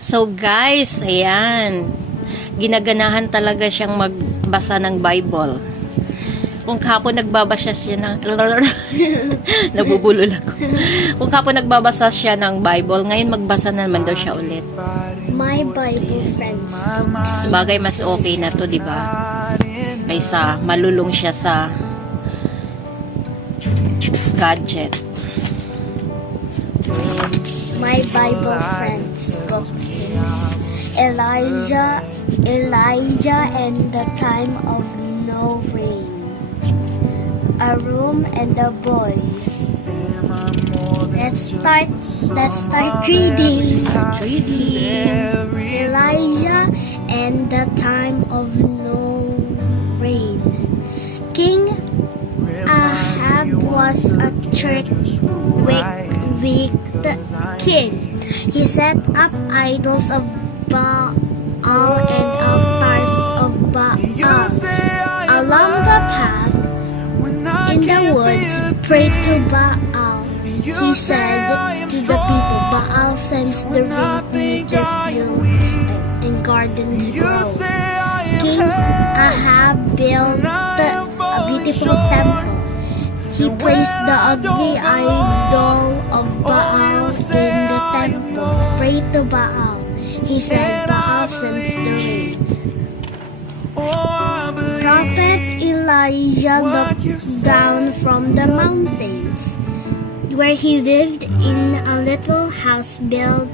So guys, ayan. Ginaganahan talaga siyang magbasa ng Bible. Kung kahapon nagbabasa siya ng nabubulol ako. Kung kahapon nagbabasa siya ng Bible, ngayon magbasa na naman daw siya ulit. My Bible friends. Bagay mas okay na to, di ba? Kaysa malulong siya sa gadget. My Bible friends book says Elijah and the time of no rain. A room and a boy. Let's start reading. Elijah and the time of no rain. King Ahab was a wicked king. He set up idols of Baal and altars of Baal along the path. In the woods, pray to Baal. He said to the people, Baal sends the rain to make your fields and gardens grow. King Ahab built a beautiful temple. He placed the ugly idol of Baal in the temple. Pray to Baal. He said, Baal sends the rain. Prophet Elijah looked down from the mountains, where he lived in a little house built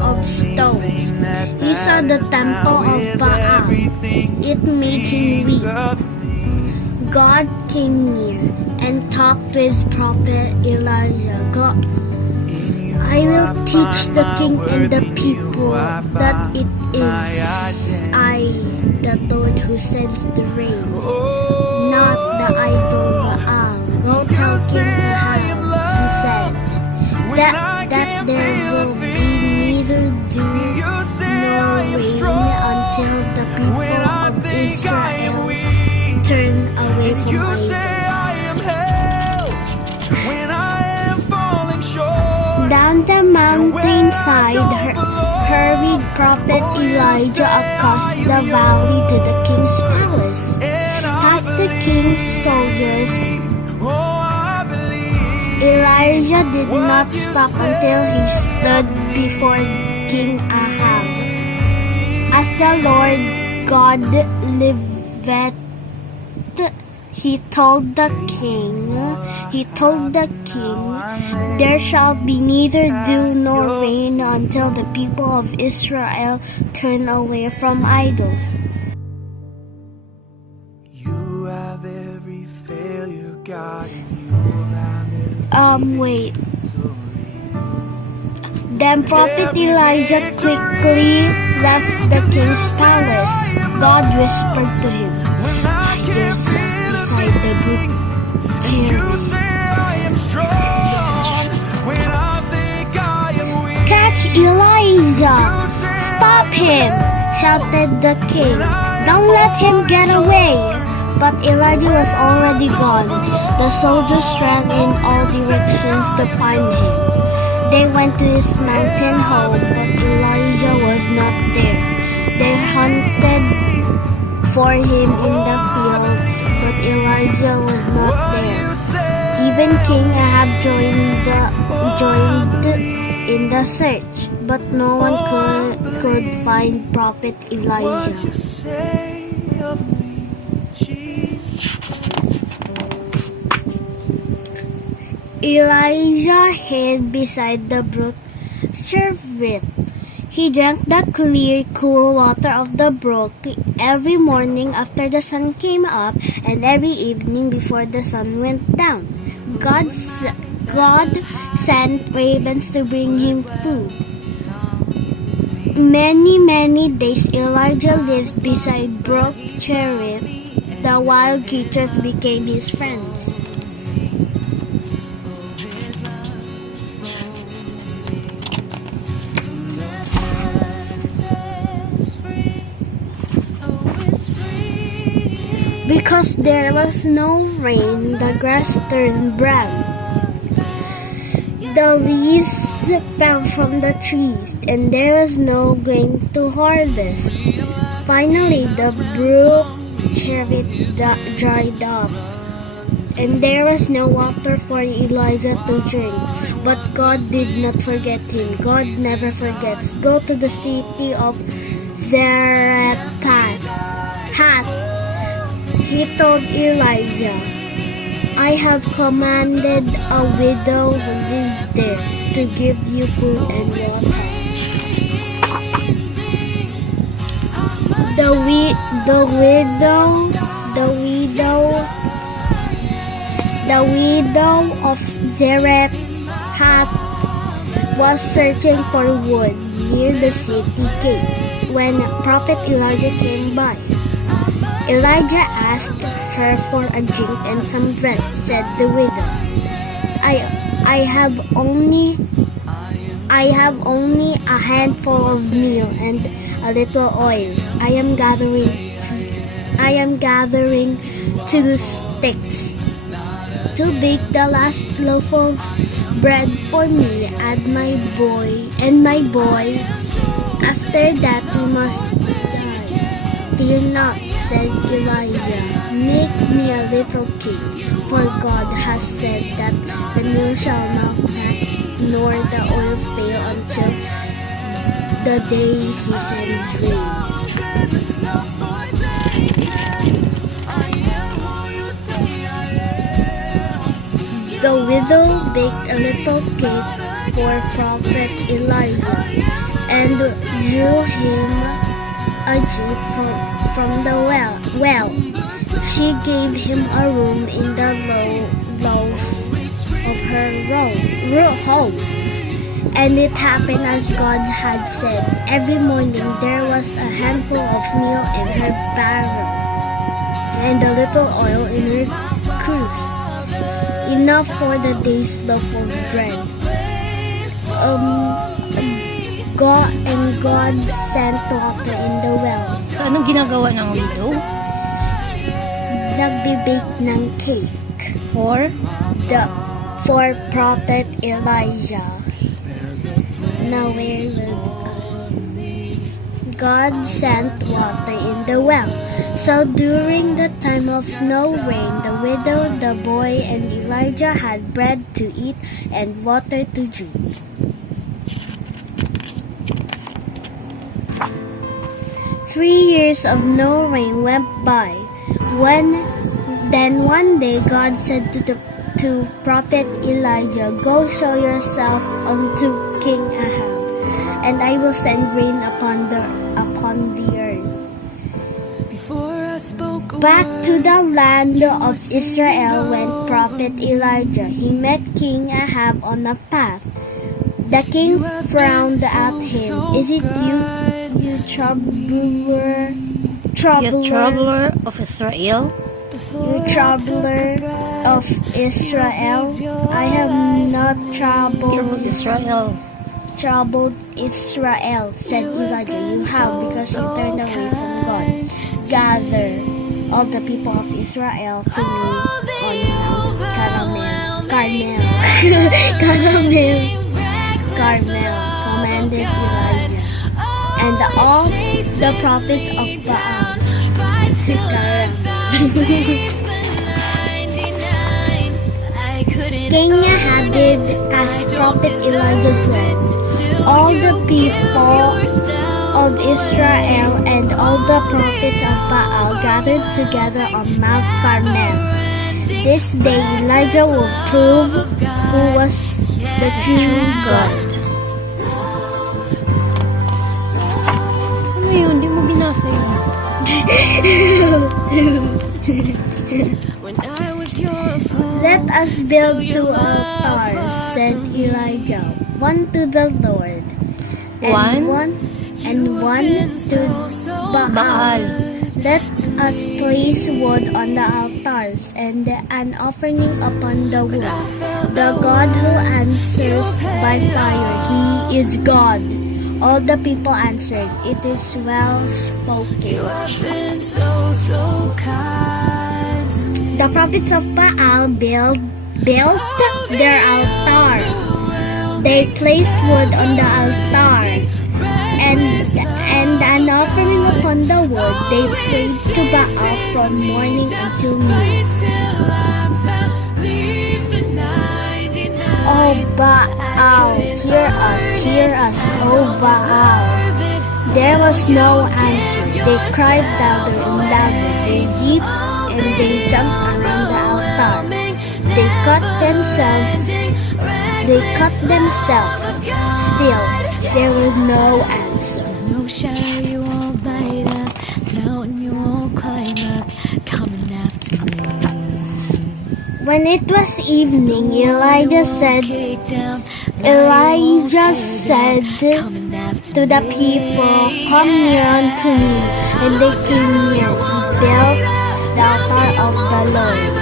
of stones. He saw the temple of Baal. It made him weep. God came near and talked with Prophet Elijah. God, I will teach the king and the people that it is I, the Lord, who sends the rain, not the idol Baal. Go tell King Ahab, he said, that there will be neither dew nor rain until the people of Israel turn away from idols. Down the mountainside hurried Prophet Elijah across the valley to the king's palace. Past the king's soldiers, Elijah did not stop until he stood before King Ahab. As the Lord God liveth, he told the king, there shall be neither dew nor rain until the people of Israel turn away from idols. You have every failure, God, and you have every Wait. Then Prophet Elijah quickly left the king's palace. God whispered to him, hide yourself beside the brook Catch Elijah! Stop him! Shouted the king. Don't let him get away! But Elijah was already gone. The soldiers ran in all directions to find him. They went to his mountain home, but Elijah was not there. They hunted for him in the fields, but Elijah was not there. Even King Ahab joined in the search, but no one could find Prophet Elijah. Elijah hid beside the brook Cherith. He drank the clear, cool water of the brook every morning after the sun came up and every evening before the sun went down. God sent ravens to bring him food. Many days Elijah lived beside brook Cherith. The wild creatures became his friends. Because there was no rain, the grass turned brown. The leaves fell from the trees, and there was no grain to harvest. Finally, the brook chariot dried up, and there was no water for Elijah to drink. But God did not forget him. God never forgets. Go to the city of Zarephath. He told Elijah, I have commanded a widow who lives there to give you food and water. The widow of Zarephath was searching for wood near the city gate when Prophet Elijah came by. Elijah asked her for a drink and some bread, said the widow. I have only a handful of meal and a little oil. I am gathering 2 sticks to bake the last loaf of bread for me and my boy. After that we must die. Fear not, said Elijah. Make me a little cake, for God has said that the meal shall not lack, nor the oil fail until the day he sends rain. The widow baked a little cake for Prophet Elijah and drew him a drink from the well. She gave him a room in the loft of her home. And it happened as God had said. Every morning there was a handful of meal in her barrel and a little oil in her cruse, enough for the day's loaf of bread. God sent water in the well. So, anong ginagawa ng widow? Nagbe-bake ng cake For? for Prophet Elijah. Now where God sent water in the well. So during the time of no rain, the widow, the boy, and Elijah had bread to eat and water to drink. Three years of no rain went by. Then one day God said to Prophet Elijah, Go show yourself unto King Ahab, and I will send rain upon the earth. Back to the land of Israel went Prophet Elijah. He met King Ahab on a path. The king frowned at him. Is it you troubler of Israel? You troubler of Israel? I have not troubled Israel, said Elijah. You have, because you turned away from God. Gather all the people of Israel to me on Mount Carmel, commanded Elijah. And all the prophets of Baal, King Ahab did as Prophet Elijah said. All the people of Israel and all the prophets of Baal gathered together on Mount Carmel. This day Elijah will prove who was the true God. Ano yun? Hindi mo binasa yun. Let us build 2 altars, said Elijah, one to the Lord, and one to Baal. Let us place wood on the altars and an offering upon the wood. The God who answers by fire, He is God. All the people answered, It is well spoken. The prophets of Baal built their altar. They placed wood on the altar, and an offering upon the wood. They prayed to Baal from morning until noon. Oh Baal, hear us, oh Baal. There was no answer. They cried louder and louder. They leaped and they jumped around the altar. They cut themselves. Still, there was no answer. No shadow you won't light up, mountain you won't climb up, coming after me. When it was evening, Elijah said Coming after to the people, "Come near unto me." And they came near. He built the altar of the Lord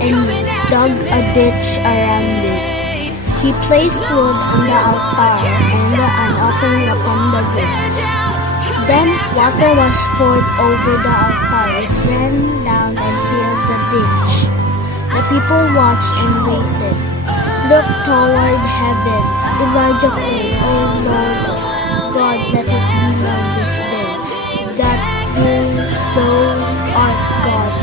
and dug a ditch around it. He placed wood on the altar and an offering upon the wood. Then water was poured over the altar. It ran down and filled the ditch. The people watched and waited. Look toward heaven. Elijah prayed, "O Lord God, let it be known this day that thou art God."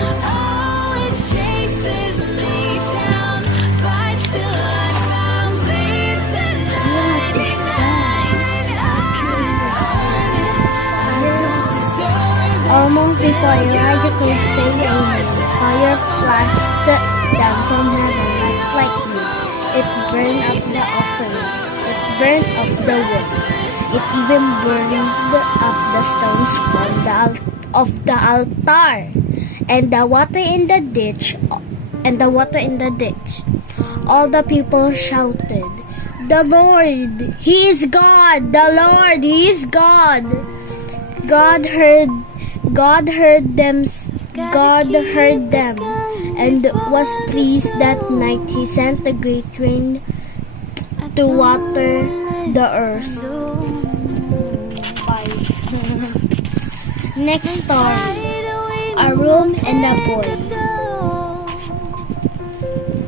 Almost before Elijah could say amen, fire flashed down from heaven like lightning. It burned up the offering. It burned up the wood. It even burned up the stones of the altar and the water in the ditch. All the people shouted, "The Lord, He is God! The Lord, He is God!" God heard them and was pleased that night. He sent a great rain to water the earth. Next story, a room and a boy.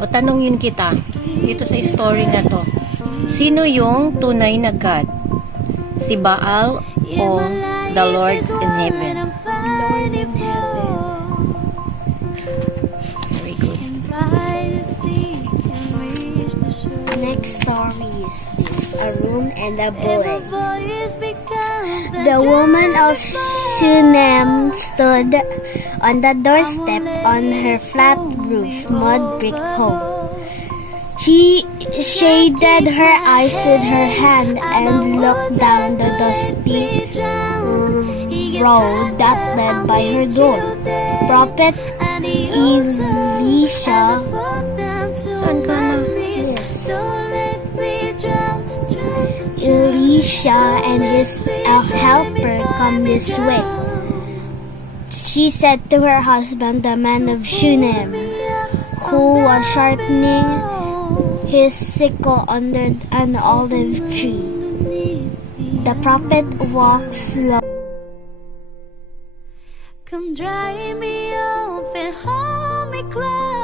O tanongin kita, dito sa story na to, sino yung tunay na God? Si Baal o the Lord in heaven? Lord in heaven. Very good. Next story is this, a room and a boy. The woman of Shunem stood on the doorstep on her flat roof mud brick home. She shaded her eyes with her hand and looked down the dusty road that led by her door. Prophet Elisha and his helper come this way. She said to her husband, the man of Shunem, who was sharpening his sickle under an olive tree. The prophet walked slow. Come dry me off and hold me close.